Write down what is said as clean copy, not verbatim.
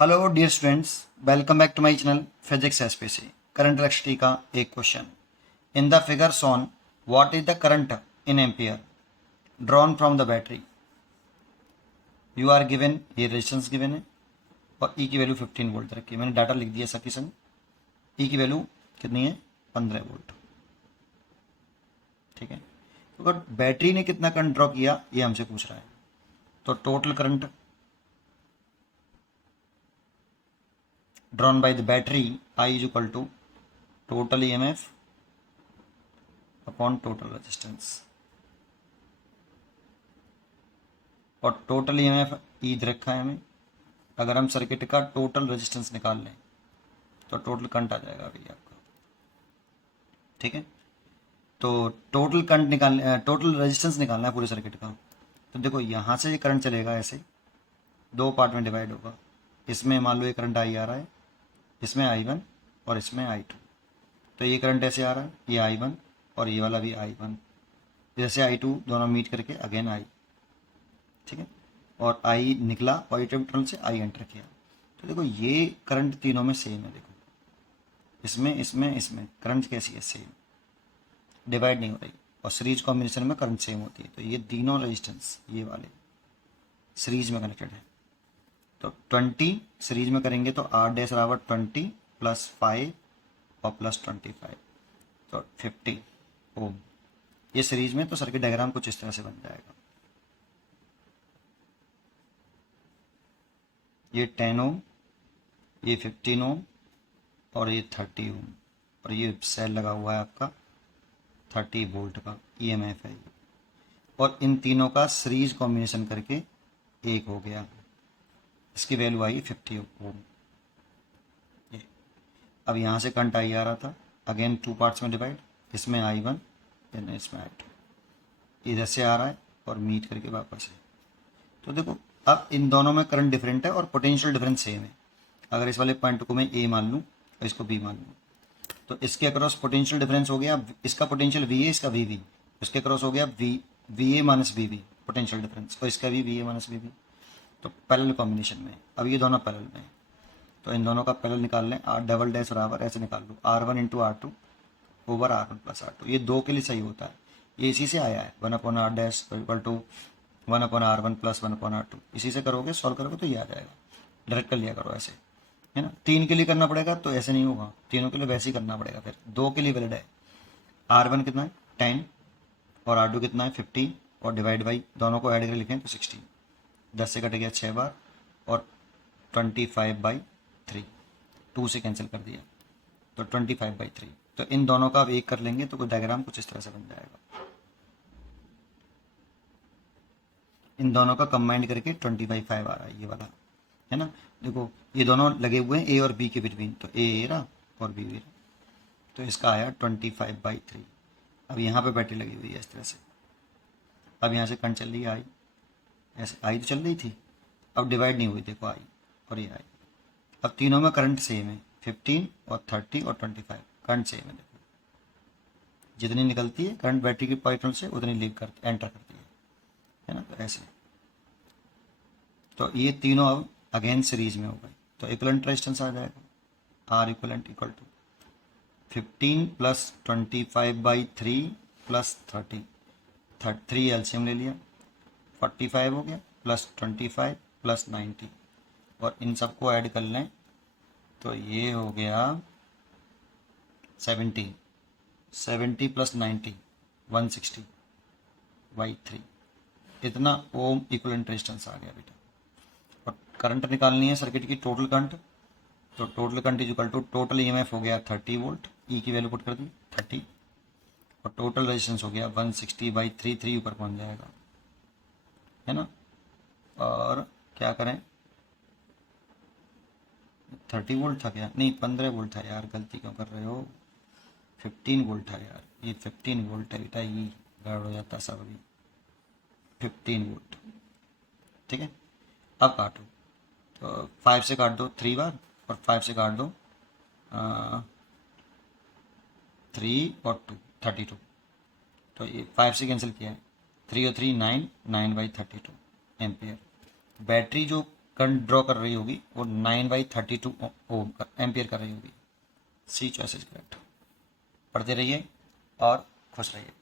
Hello dear students, welcome back to my channel physics SPC. Current electricity का एक question. In the figure shown what is the current in ampere drawn from the battery. You are given, ये resistance given है और ई की value 15 volt रखी है। मैंने data लिख दिया सबके संग। ई की वैल्यू कितनी है? 15 वोल्ट। ठीक है, तो अगर बैटरी ने कितना करंट ड्रॉ किया ये हमसे पूछ रहा है। तो total current drawn by the battery I is equal to total EMF upon total resistance। और टोटल EMF ई दे रखा है हमें। अगर हम सर्किट का टोटल रेजिस्टेंस निकाल लें तो टोटल करंट आ जाएगा अभी आपका। ठीक है, तो टोटल करंट निकालने, टोटल रेजिस्टेंस निकालना है पूरे सर्किट का। तो देखो यहाँ से ये करंट चलेगा, ऐसे दो पार्ट में डिवाइड होगा। इसमें मान लो ये करंट आई आ रहा है, इसमें I1 और इसमें I2। तो ये करंट ऐसे आ रहा है, ये I1 और ये वाला भी I1। जैसे I2 दोनों मीट करके अगेन I। ठीक है, और I निकला पॉजिटिव टर्मिनल से, I एंटर किया। तो देखो ये करंट तीनों में सेम है। देखो इसमें इसमें इसमें करंट कैसी है? सेम, डिवाइड नहीं हो रही। और सीरीज कॉम्बिनेशन में करंट सेम होती है। तो ये तीनों रेजिस्टेंस ये वाले सीरीज में कनेक्टेड है। तो 20 सीरीज में करेंगे तो R डैश बराबर 20 प्लस 5 और प्लस 25, तो 50 ओम। ये सीरीज में, तो सर्किट डायग्राम कुछ इस तरह से बन जाएगा। ये 10 ओम, ये 15 ओम और ये 30 ओम। और ये सेल लगा हुआ है आपका 30 वोल्ट का EMF है ये। और इन तीनों का सीरीज कॉम्बिनेशन करके एक हो गया, इसकी वैल्यू आई 50 ओम। ये अब यहाँ से करंट आई आ रहा था, अगेन टू पार्ट्स में डिवाइड। इसमें I1 देन इसमें I2, इधर से आ रहा है और मीट करके वापस है। तो देखो अब इन दोनों में करंट डिफरेंट है और पोटेंशियल डिफरेंस सेम है। अगर इस वाले पॉइंट को मैं ए मान लूँ और इसको बी मान लूँ, तो इसके अक्रॉस पोटेंशियल डिफरेंस हो गया। इसका पोटेंशियल वी है, इसका वी वी। इसके अक्रॉस हो गया V A minus V V potential difference, और इसका भी V A minus V V. तो पैरेलल कॉम्बिनेशन में अब ये दोनों पैरेलल में है। तो इन दोनों का पैरेलल निकाल लें। आर डबल डैश बराबर ऐसे निकाल लो, R1 into R2 over R1 plus R2। ये दो के लिए सही होता है, ये इसी से आया है। 1/R dash equal to 1/R1 plus 1/R2। इसी से करोगे, सॉल्व करोगे तो ये आ जाएगा। डायरेक्ट कर लिया करो ऐसे, है ना। तीन के लिए करना पड़ेगा तो ऐसे नहीं होगा, तीनों के लिए वैसे ही करना पड़ेगा। फिर दो के लिए वैलिड है। R1 कितना है 10 और R2 कितना है 50 और डिवाइड बाई दोनों को ऐड करके लिखें तो 16। 10 से कट गया 6 बार और 25/3, 2 से कैंसिल कर दिया तो 25/3। तो इन दोनों का अब एक कर लेंगे तो डायग्राम कुछ इस तरह से बन जाएगा। इन दोनों का कंबाइंड करके 20/5 आ रहा है ये वाला, है ना। देखो ये दोनों लगे हुए हैं ए और बी के बिटवीन, तो ए रहा और बी रहा। तो इसका आया 25/3। अब यहाँ पे बैटरी लगी हुई है इस तरह से। अब यहाँ से करंट चल रही है आई, ऐसे आई तो चल रही थी, अब डिवाइड नहीं हुई। देखो आई और ये आई। अब तीनों में करंट सेम है, 15 और 30 और 25 करंट सेम है। देखो जितनी निकलती है करंट बैटरी की पॉइंट से उतनी लीव कर एंटर करती है ना। तो ऐसे, तो ये तीनों अब अगेन सीरीज में हो गए। तो इक्विवेलेंट रेजिस्टेंस आ जाएगा, R equivalent equal to 15 plus 25/3 plus 30। 3 LCM ले लिया, 45 हो गया प्लस 25 प्लस 90। और इन सबको ऐड कर लें तो ये हो गया 70 प्लस 90 160/3। इतना ओम इक्विवेलेंट रेजिस्टेंस आ गया बेटा। और करंट निकालनी है सर्किट की टोटल करंट। तो total current is equal to total EMF हो गया 30 वोल्ट, ई की वैल्यू पुट कर दी 30, और टोटल रेजिस्टेंस हो गया 160/3। 3 ऊपर पहुंच जाएगा, है ना। और क्या करें, 30 वोल्ट था क्या? नहीं 15 वोल्ट था यार, गलती क्यों कर रहे हो। 15 वोल्ट था यार, ये 15 वोल्ट है बेटा, ये गड़बड़ हो जाता सब अभी। 15 वोल्ट, ठीक है। अब काटो, तो 5 से काट दो 3 बार और 5 से काट दो 3 और 2 32। तो ये 5 से कैंसिल किया है, 3 और 3 9, 9/32 एम्पियर। बैटरी जो करंट ड्रॉ कर रही होगी वो 9/32 ओम का एम्पियर कर रही होगी। सी चॉइस इज करेक्ट। पढ़ते रहिए और खुश रहिए।